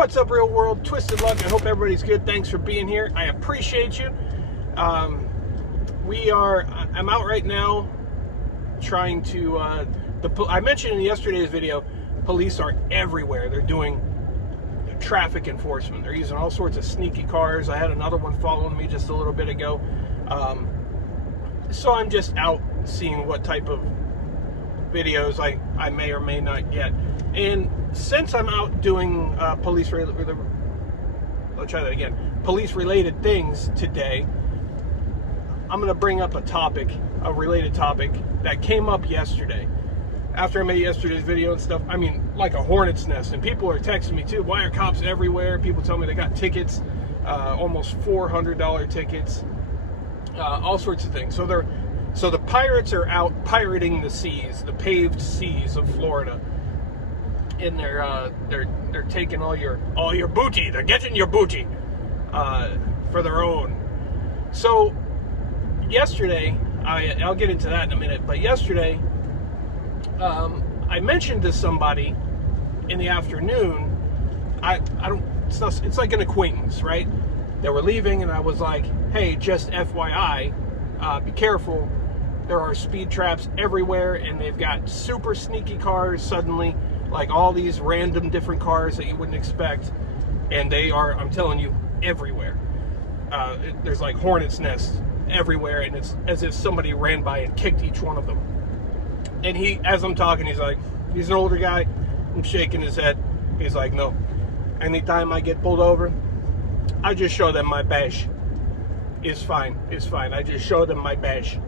What's up, real world? Twisted Luck. I hope everybody's good. Thanks for being here. I appreciate you. I'm out right now trying to, I mentioned in yesterday's video, police are everywhere. They're doing traffic enforcement. They're using all sorts of sneaky cars. I had another one following me just a little bit ago. So I'm just out seeing what type of videos I may or may not get. And since I'm out doing police-related things today, I'm going to bring up a related topic that came up yesterday. After I made yesterday's video and stuff, I mean, like a hornet's nest. And people are texting me too, why are cops everywhere? People tell me they got tickets, almost $400 tickets, all sorts of things. So the pirates are out pirating the seas, the paved seas of Florida. And they're taking all your booty. They're getting your booty for their own. So yesterday, I'll get into that in a minute. But yesterday, I mentioned to somebody in the afternoon. It's like an acquaintance, right? They were leaving, and I was like, "Hey, just FYI, be careful. There are speed traps everywhere, and they've got super sneaky cars suddenly." Like all these random different cars that you wouldn't expect, and they are, I'm telling you, everywhere. There's like hornet's nests everywhere, and it's as if somebody ran by and kicked each one of them. And as I'm talking, he's an older guy. I'm shaking his head. He's like, no. Anytime I get pulled over, I just show them my badge. It's fine. I just show them my badge.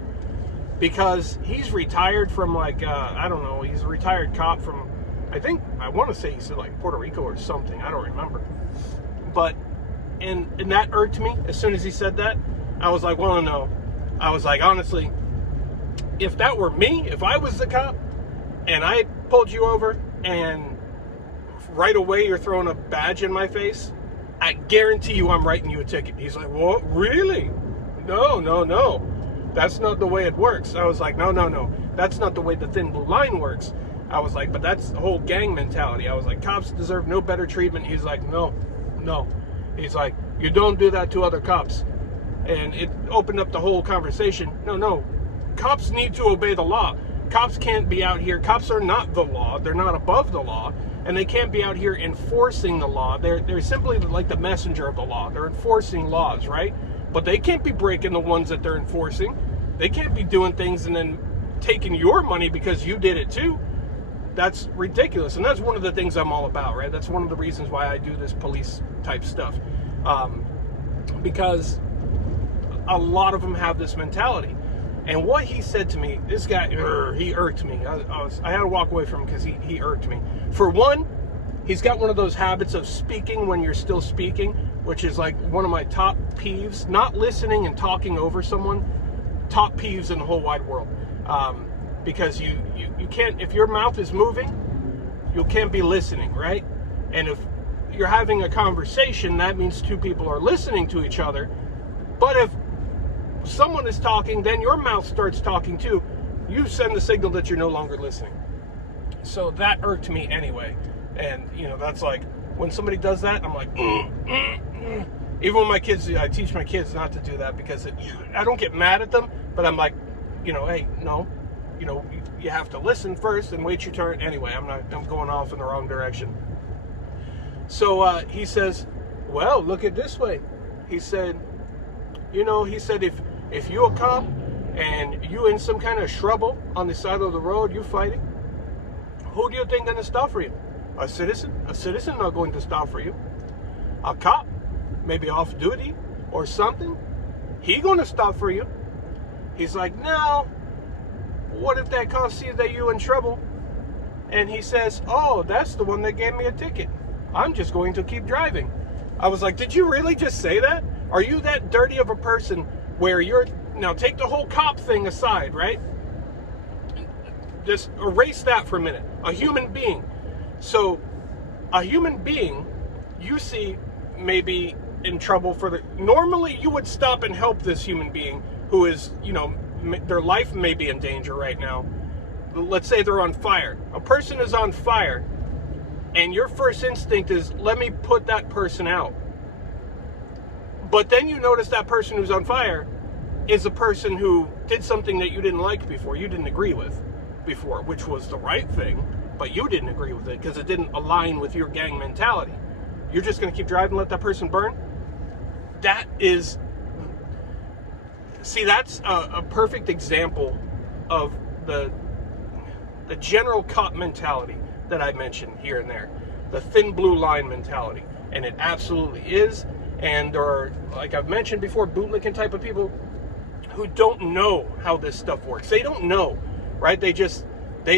Because he's retired from I don't know, he's a retired cop from, I want to say he said like Puerto Rico or something. I don't remember. But, and that irked me. As soon as he said that, I was like, well, no. I was like, honestly, if that were me, if I was the cop, and I pulled you over, and right away you're throwing a badge in my face, I guarantee you I'm writing you a ticket. He's like, what? Really? No. That's not the way it works. I was like, no. That's not the way the thin blue line works. I was like, but that's the whole gang mentality. I was like, cops deserve no better treatment. He's like, no. He's like, you don't do that to other cops. And it opened up the whole conversation. No. Cops need to obey the law. Cops can't be out here. Cops are not the law. They're not above the law. And they can't be out here enforcing the law. They're simply like the messenger of the law. They're enforcing laws, right? But they can't be breaking the ones that they're enforcing. They can't be doing things and then taking your money because you did it too. That's ridiculous. And that's one of the things I'm all about, right? That's one of the reasons why I do this police type stuff. Because a lot of them have this mentality. And what he said to me, this guy, he irked me. I had to walk away from him because he irked me. For one, he's got one of those habits of speaking when you're still speaking, which is like one of my top peeves. Not listening and talking over someone, top peeves in the whole wide world. Because you can't, if your mouth is moving, you can't be listening, right? And if you're having a conversation, that means two people are listening to each other. But if someone is talking, then your mouth starts talking too. You send the signal that you're no longer listening. So that irked me anyway. And, that's like, when somebody does that, I'm like, Even when my kids, I teach my kids not to do that because I don't get mad at them, but I'm like, hey, no. You have to listen first and wait your turn. Anyway, I'm going off in the wrong direction. So he says, well, look at this way. He said, if you're a cop and you in some kind of trouble on the side of the road, you fighting, who do you think going to stop for you? A citizen? A citizen not going to stop for you. A cop, maybe off duty or something, he going to stop for you. He's like, no. What if that cop sees that you in trouble? And he says, oh, that's the one that gave me a ticket. I'm just going to keep driving. I was like, did you really just say that? Are you that dirty of a person where now take the whole cop thing aside, right? Just erase that for a minute. A human being. So, a human being, you see maybe in trouble normally you would stop and help this human being who is, their life may be in danger right now. Let's say they're on fire. A person is on fire. And your first instinct is, let me put that person out. But then you notice that person who's on fire is a person who did something that you didn't like before, you didn't agree with before, which was the right thing, but you didn't agree with it because it didn't align with your gang mentality. You're just going to keep driving and let that person burn? That is... See, that's a perfect example of the general cop mentality that I mentioned here and there. The thin blue line mentality. And it absolutely is. And there are, like I've mentioned before, bootlicking type of people who don't know how this stuff works. They don't know, right? They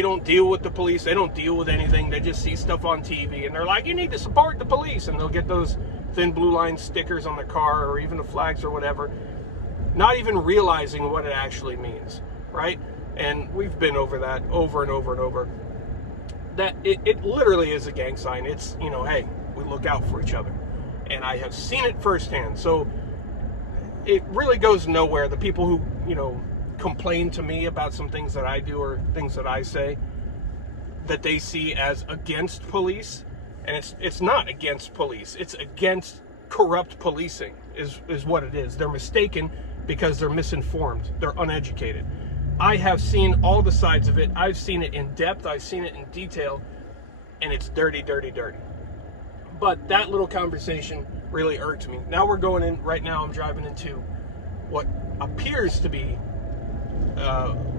don't deal with the police. They don't deal with anything. They just see stuff on TV. And they're like, you need to support the police. And they'll get those thin blue line stickers on their car or even the flags or whatever, not even realizing what it actually means, right? And we've been over that over and over and over. That it literally is a gang sign. It's, you know, hey, we look out for each other. And I have seen it firsthand. So it really goes nowhere. The people who, you know, complain to me about some things that I do or things that I say that they see as against police, and it's not against police. It's against corrupt policing is what it is. They're mistaken because they're misinformed. They're uneducated. I have seen all the sides of it. I've seen it in depth. I've seen it in detail, and it's dirty, dirty, dirty. But that little conversation really irked me. Now we're going in, right now I'm driving into what appears to be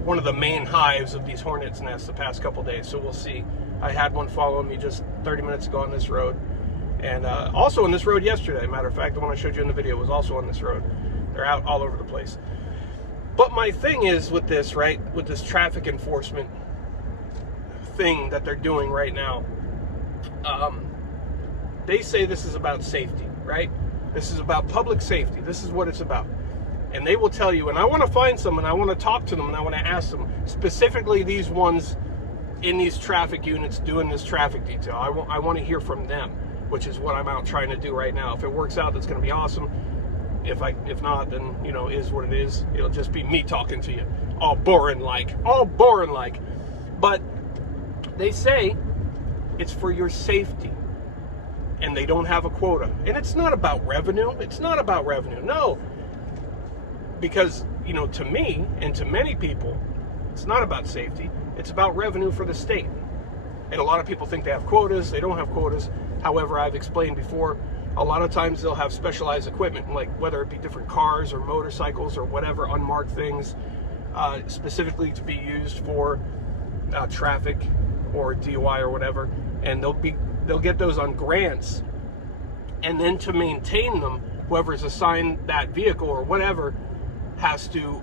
one of the main hives of these hornets' nests the past couple days. So we'll see. I had one following me just 30 minutes ago on this road. And also on this road yesterday. Matter of fact, the one I showed you in the video was also on this road. They're out all over the place. But my thing is with this, right, with this traffic enforcement thing that they're doing right now, they say this is about safety, right? This is about public safety. This is what it's about. And they will tell you, and I want to find someone, I want to talk to them, and I want to ask them, specifically these ones in these traffic units doing this traffic detail. I want to hear from them, which is what I'm out trying to do right now. If it works out, that's going to be awesome. If not, then, you know, is what it is. It'll just be me talking to you, all boring like. But they say it's for your safety. And they don't have a quota. And it's not about revenue. It's not about revenue. No. Because, you know, to me and to many people, it's not about safety. It's about revenue for the state. And a lot of people think they have quotas. They don't have quotas. However, I've explained before, a lot of times they'll have specialized equipment, like whether it be different cars or motorcycles or whatever, unmarked things, specifically to be used for traffic or DUI or whatever. And they'll get those on grants, and then to maintain them, whoever's assigned that vehicle or whatever has to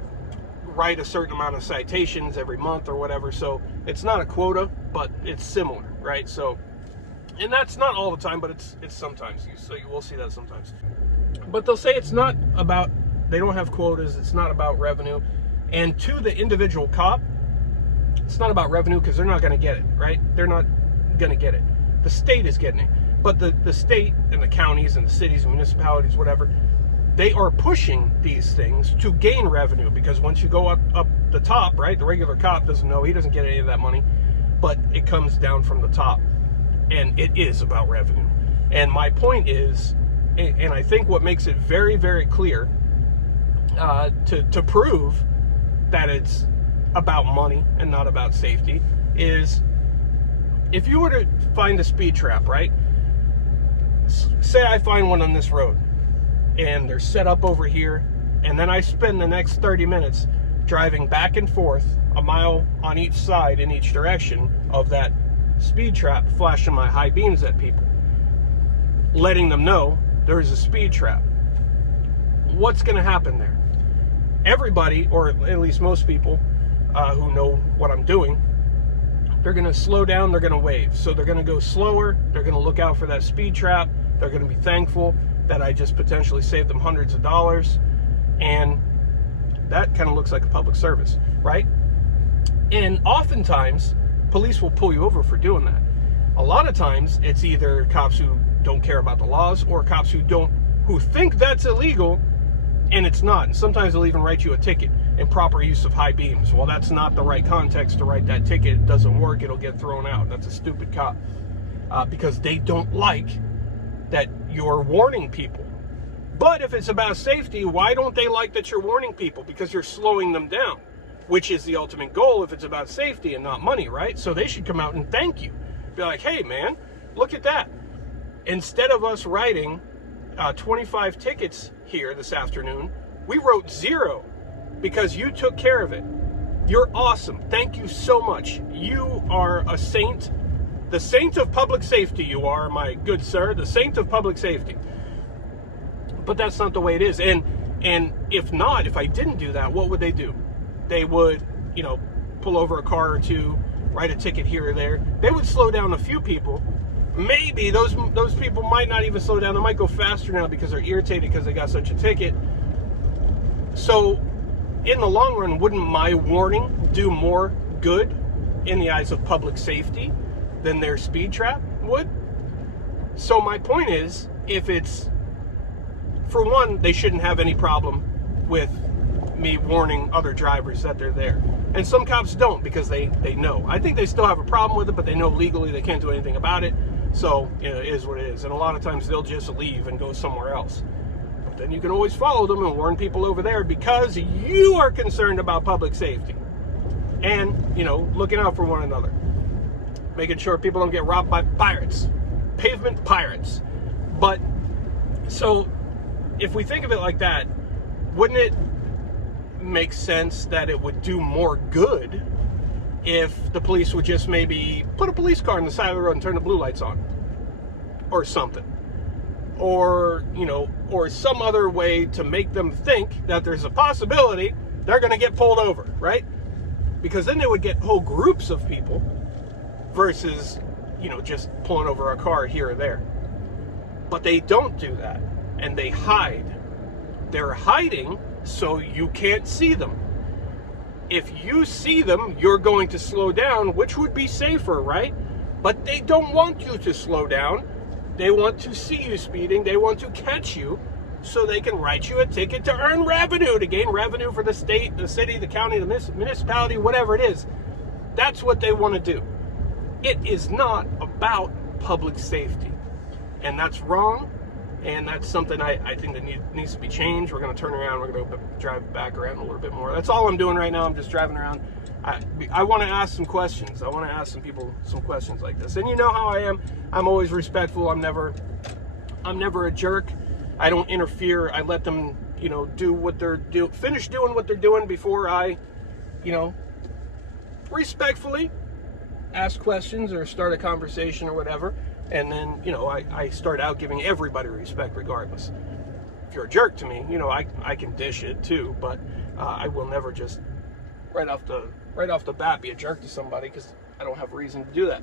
write a certain amount of citations every month or whatever. So it's not a quota, but it's similar, right? So, and that's not all the time, but it's sometimes. So you will see that sometimes. But they'll say it's not about, they don't have quotas, it's not about revenue. And to the individual cop, it's not about revenue because they're not going to get it, right? They're not going to get it. The state is getting it. But the state and the counties and the cities and municipalities, whatever, they are pushing these things to gain revenue, because once you go up the top, right, the regular cop doesn't know, he doesn't get any of that money, but it comes down from the top, and it is about revenue. And my point is, and I think what makes it very, very clear to prove that it's about money and not about safety is, if you were to find a speed trap, right? Say I find one on this road and they're set up over here, and then I spend the next 30 minutes driving back and forth a mile on each side in each direction of that speed trap, flashing my high beams at people, letting them know there's a speed trap. What's going to happen there? Everybody, or at least most people who know what I'm doing, they're going to slow down, they're going to wave. So they're going to go slower, they're going to look out for that speed trap, they're going to be thankful that I just potentially saved them hundreds of dollars, and that kind of looks like a public service, right? And oftentimes, police will pull you over for doing that. A lot of times, it's either cops who don't care about the laws, or cops who think that's illegal, and it's not. And sometimes they'll even write you a ticket. Improper use of high beams. Well, that's not the right context to write that ticket. It doesn't work. It'll get thrown out. That's a stupid cop. because they don't like that you're warning people. But if it's about safety, why don't they like that you're warning people? Because you're slowing them down, which is the ultimate goal if it's about safety and not money, right? So they should come out and thank you. Be like, hey, man, look at that. Instead of us writing 25 tickets here this afternoon, we wrote 0 because you took care of it. You're awesome. Thank you so much. You are a saint. The saint of public safety you are, my good sir. The saint of public safety. But that's not the way it is. And if not, if I didn't do that, what would they do? They would, pull over a car or two, write a ticket here or there. They would slow down a few people. Maybe those people might not even slow down. They might go faster now because they're irritated because they got such a ticket. So in the long run, wouldn't my warning do more good in the eyes of public safety than their speed trap would? So my point is, if it's, for one, they shouldn't have any problem with me warning other drivers that they're there. And some cops don't because they know. I think they still have a problem with it, but they know legally they can't do anything about it. So it is what it is. And a lot of times they'll just leave and go somewhere else. But then you can always follow them and warn people over there because you are concerned about public safety. And, looking out for one another. Making sure people don't get robbed by pirates. Pavement pirates. But, so, if we think of it like that, wouldn't it make sense that it would do more good if the police would just maybe put a police car on the side of the road and turn the blue lights on? Or something. Or, or some other way to make them think that there's a possibility they're going to get pulled over, right? Because then they would get whole groups of people versus, just pulling over a car here or there. But they don't do that. And they hide. They're hiding so you can't see them. If you see them, you're going to slow down, which would be safer, right? But they don't want you to slow down. They want to see you speeding. They want to catch you so they can write you a ticket to earn revenue, to gain revenue for the state, the city, the county, the municipality, whatever it is. That's what they want to do. It is not about public safety. And that's wrong. And that's something I think that needs to be changed. We're going to turn around. We're going to drive back around a little bit more. That's all I'm doing right now. I'm just driving around. I want to ask some questions. I want to ask some people some questions like this. And you know how I am. I'm always respectful. I'm never a jerk. I don't interfere. I let them, do what they're finish doing what they're doing before I, respectfully ask questions or start a conversation or whatever. And then, I start out giving everybody respect regardless. If you're a jerk to me, I can dish it too, but I will never just right off the bat be a jerk to somebody because I don't have a reason to do that.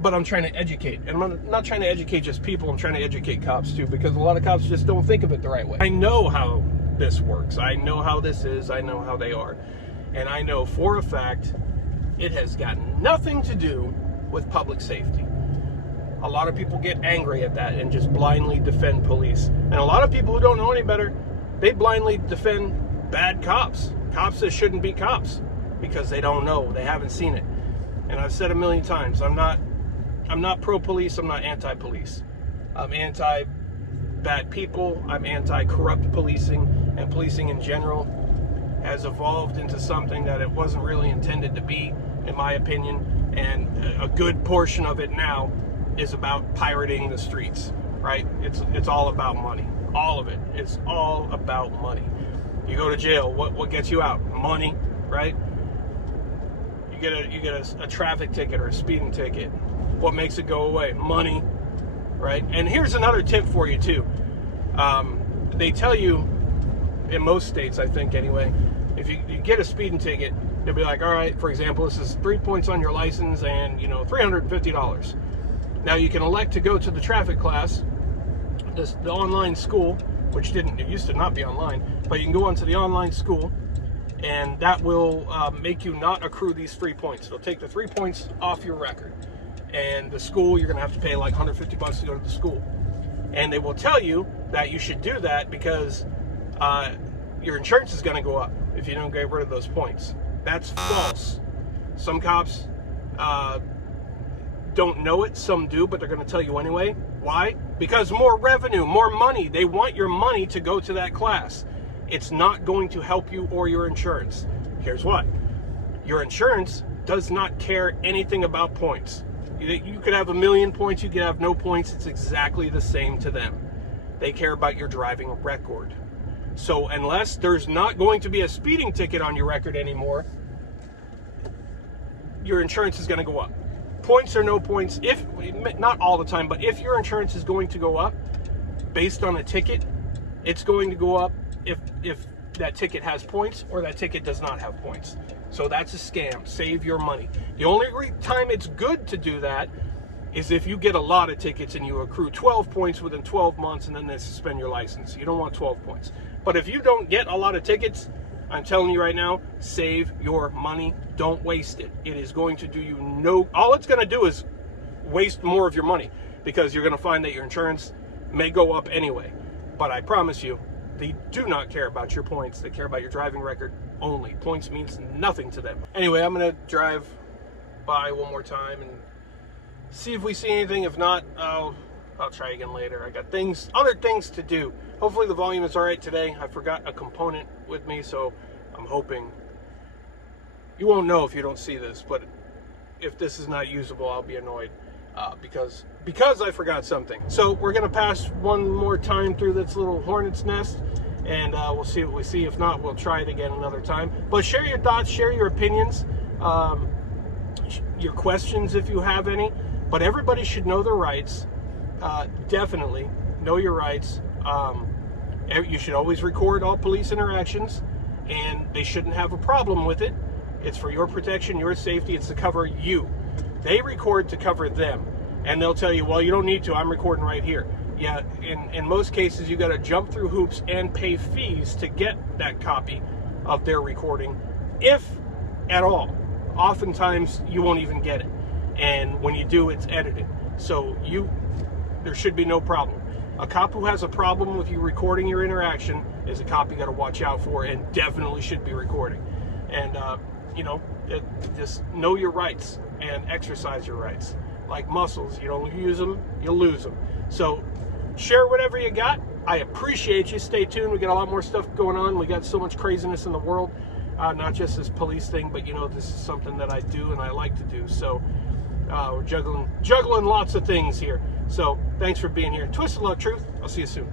But I'm trying to educate, and I'm not trying to educate just people. I'm trying to educate cops too, because a lot of cops just don't think of it the right way. I know how this works. I know how this is. I know how they are. And I know for a fact it has got nothing to do with public safety. A lot of people get angry at that and just blindly defend police. And a lot of people who don't know any better, they blindly defend bad cops. Cops that shouldn't be cops because they don't know. They haven't seen it. And I've said a million times, I'm not pro-police, I'm not anti-police. I'm anti-bad people, I'm anti-corrupt policing, and policing in general has evolved into something that it wasn't really intended to be, in my opinion, and a good portion of it now is about pirating the streets, right? It's all about money. All of it. It's all about money. You go to jail, what gets you out? Money, right? You get a traffic ticket or a speeding ticket. What makes it go away? Money, right? And here's another tip for you too. They tell you in most states, I think anyway, if you get a speeding ticket, they'll be like, all right, for example, this is 3 points on your license and $350. Now you can elect to go to the traffic class, the online school, which it used to not be online, but you can go onto the online school, and that will make you not accrue these 3 points. They'll take the 3 points off your record. And the school, you're going to have to pay like $150 to go to the school. And they will tell you that you should do that because your insurance is going to go up if you don't get rid of those points. That's false. Some cops don't know it. Some do, but they're going to tell you anyway. Why? Because more revenue, more money. They want your money to go to that class. It's not going to help you or your insurance. Here's why. Your insurance does not care anything about points. You could have 1,000,000 points, you could have no points. It's exactly the same to them. They care about your driving record. So unless there's not going to be a speeding ticket on your record anymore, your insurance is going to go up. Points or no points, if not all the time, but if your insurance is going to go up based on a ticket, it's going to go up if that ticket has points or that ticket does not have points. So that's a scam. Save your money. The only time it's good to do that is if you get a lot of tickets and you accrue 12 points within 12 months and then they suspend your license. You don't want 12 points. But if you don't get a lot of tickets, I'm telling you right now, save your money. Don't waste it. It is going to do you all it's going to do is waste more of your money, because you're going to find that your insurance may go up anyway. But I promise you, they do not care about your points. They care about your driving record only. Points means nothing to them. Anyway, I'm going to drive by one more time and see if we see anything. If not, I'll try again later. I got other things to do. Hopefully the volume is all right today. I forgot a component with me, so I'm hoping you won't know if you don't see this, but if this is not usable, I'll be annoyed because I forgot something. So we're gonna pass one more time through this little hornet's nest, and we'll see what we see. If not, we'll try it again another time. But share your thoughts, share your opinions, your questions if you have any. But everybody should know their rights. Definitely know your rights. You should always record all police interactions, and they shouldn't have a problem with it. It's for your protection, your safety. It's to cover you. They record to cover them, and they'll tell you, well, you don't need to. I'm recording right here. Yeah, in most cases, you got to jump through hoops and pay fees to get that copy of their recording, if at all. Oftentimes, you won't even get it, and when you do, it's edited. So there should be no problem. A cop who has a problem with you recording your interaction is a cop you got to watch out for, and definitely should be recording. And just know your rights and exercise your rights. Like muscles, you don't use them, you lose them. So share whatever you got. I appreciate you. Stay tuned. We got a lot more stuff going on. We got so much craziness in the world, not just this police thing, but this is something that I do and I like to do. So we're juggling lots of things here. So thanks for being here. Twisted Luck Truth. I'll see you soon.